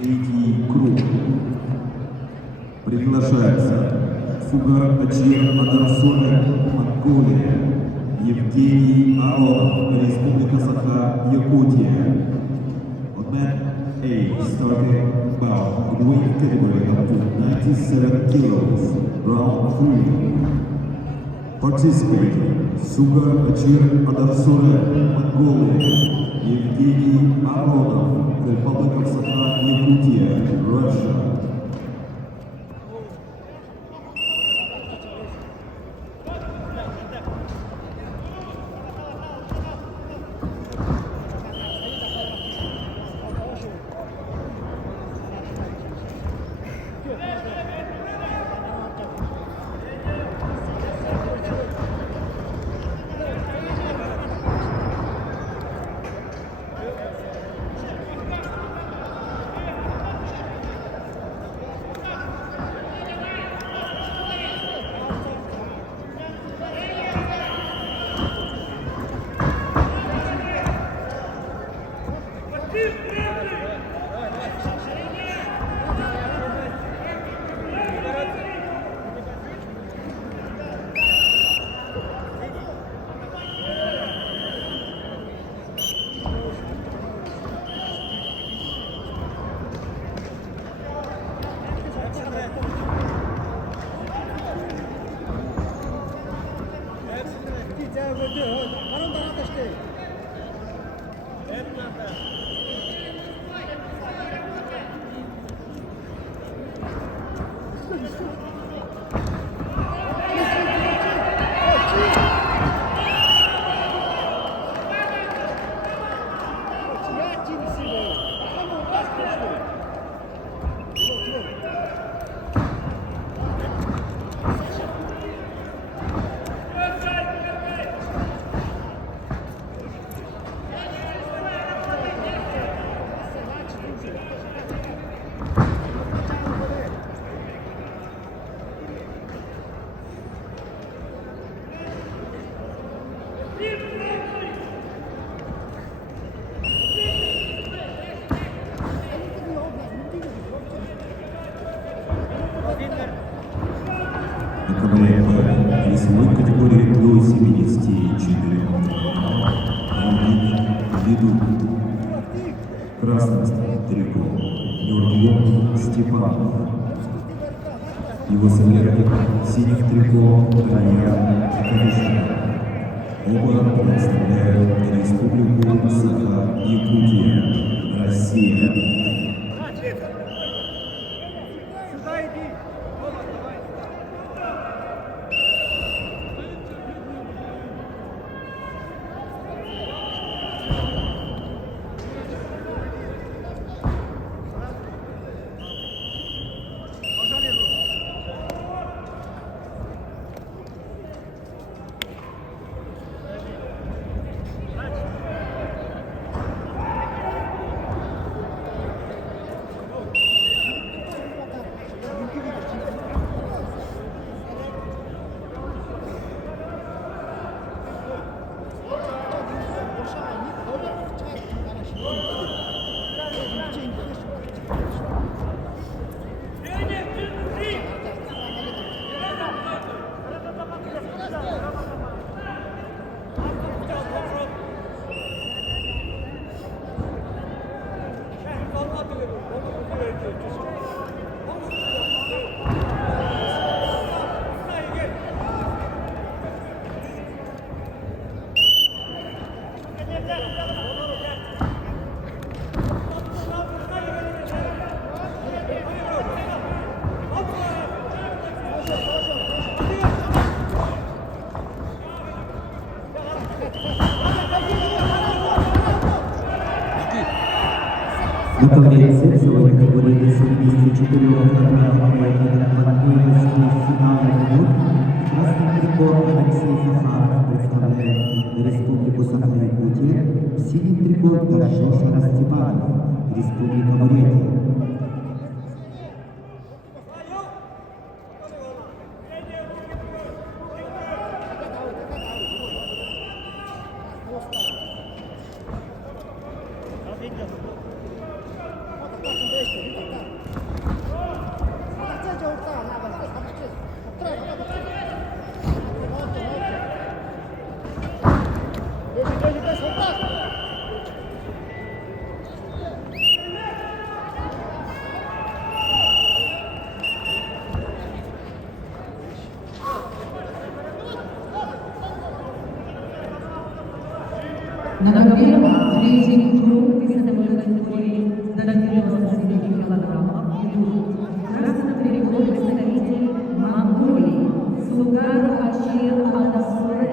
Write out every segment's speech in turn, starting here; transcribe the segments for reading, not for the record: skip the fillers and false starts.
Третий круг. Приглашается Сугар Ачир Адарсуна, Монголия, Евгений Аронов, Республика Саха, Якутия. On mat A, starting bout, in weight category up to 97 kilos, round 3. Participating, Сугар Ачир Адарсуна, Mongolia, Евгений Аронов, Republic of Sakha, Yakutia, Russia. Весовой категории до 74. Ведут красным трико Юргон Степанов. Его соперник синих трико Раян Калишин. Оба представляют Республику Саха-Якутия, Россия. Готовится весовой категории 74 финала минут. Красный трико Алексей Захаров представляет Республику Саха-Якутия. Синий трико Даршоша Степанов, Республика Бурятия. Thank you. На ковре третий круг весовой категории до 97 килограммов идут краснопрямой представитель Монголии Сугар Ачир Атасуре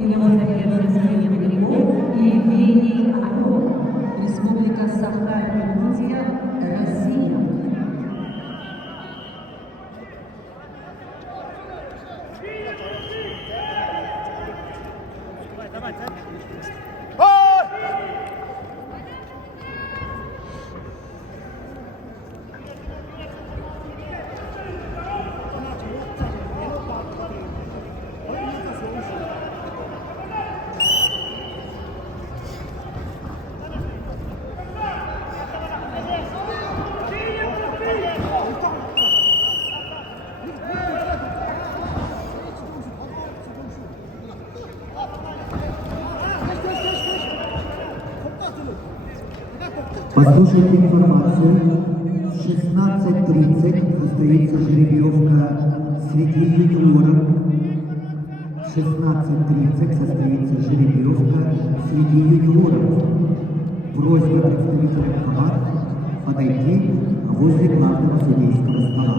и его соперник средних берегов Евгений Арон, Республика Саха-Якутия, Россия. Послушайте информацию. В 16:30 состоится жеребьевка среди юниоров. В 16:30 состоится жеребьевка среди юниоров. Просьба представителям команд подойти возле главного судейского стола.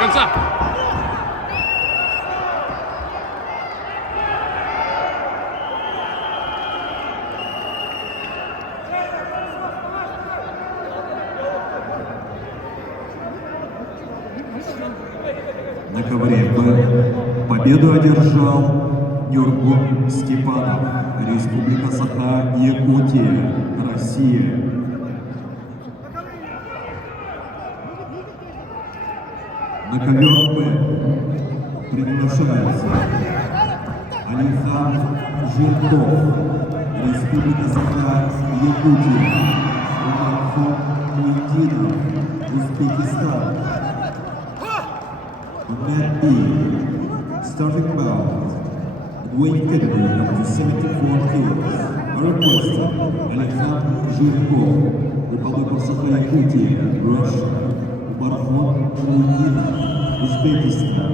Конца! На ковре Б победу одержал Нюргун Степанов, Республика Саха-Якутия, Россия. На ковер Б приглашается Алихан Жирков, Республика Саха-Якутия, Умархон Муйдинов, Узбекистан. Mat B, starting bout, weight category up to 74 kilos, requested Alexander Zhirkov, Republic of Sakha-Yakutия, Russia, Umarхон Mudinov, Uzbekistan.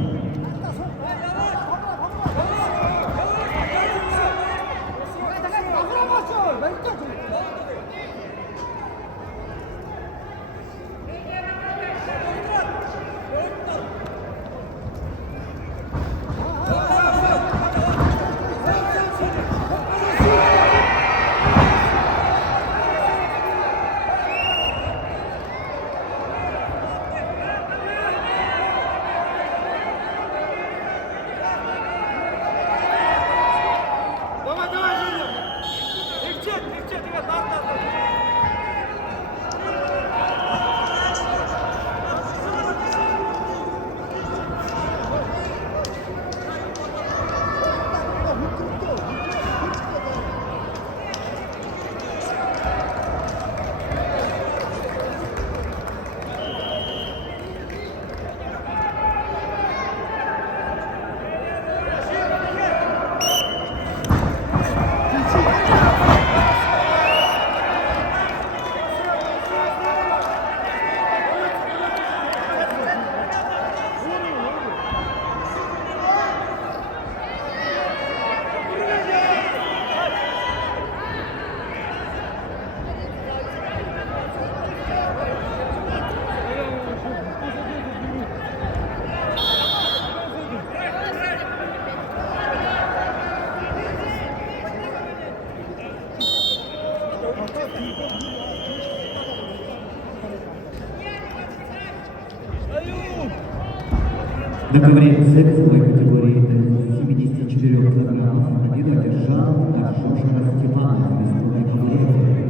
На ковре С весовой категории до 74 килограммов победу одержал Аршоша Степанов, Республика Бурятия.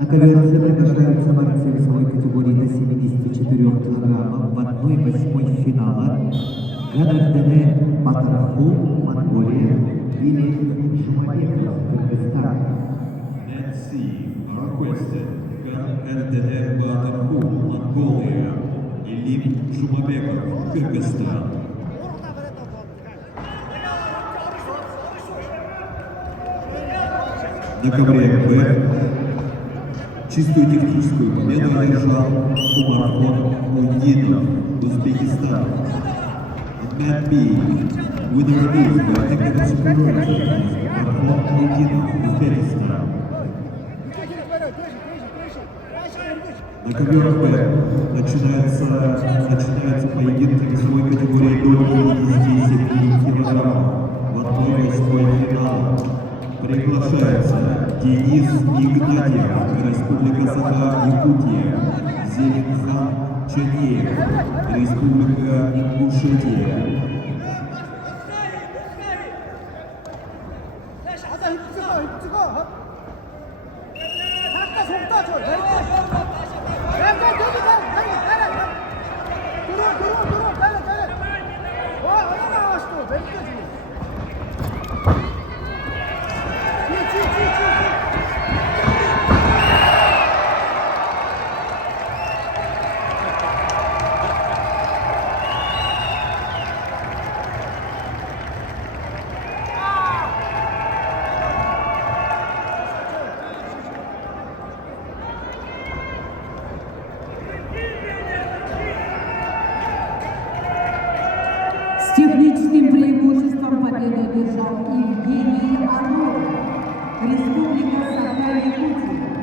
На ковре С приглашаются борцы весовой категории до 74 килограммов в 1/8 финала Гадардене Батараху, Монголия, или Жумабеков, Кыргызстан. At C are requested Гадардене Батараху, Mongolia, Илим Жумабеков, Кыргызстан. На ковре Б Чистую техническую победу одержал Умархон Ундинов, Узбекистан. Mat B, winner reduced by technical superiority, Умархон Ундинов, Узбекистан. На ковер Б начинается поединок весовой категории до 57 килограммов в 1/8 финала. Приглашается Денис Игнатьев, Республика Саха-Якутия, Зелимхан Чанеев, Республика Ингушетия. С техническим преимуществом победу одержал Евгений Орлов, Республика Саха-Якутия.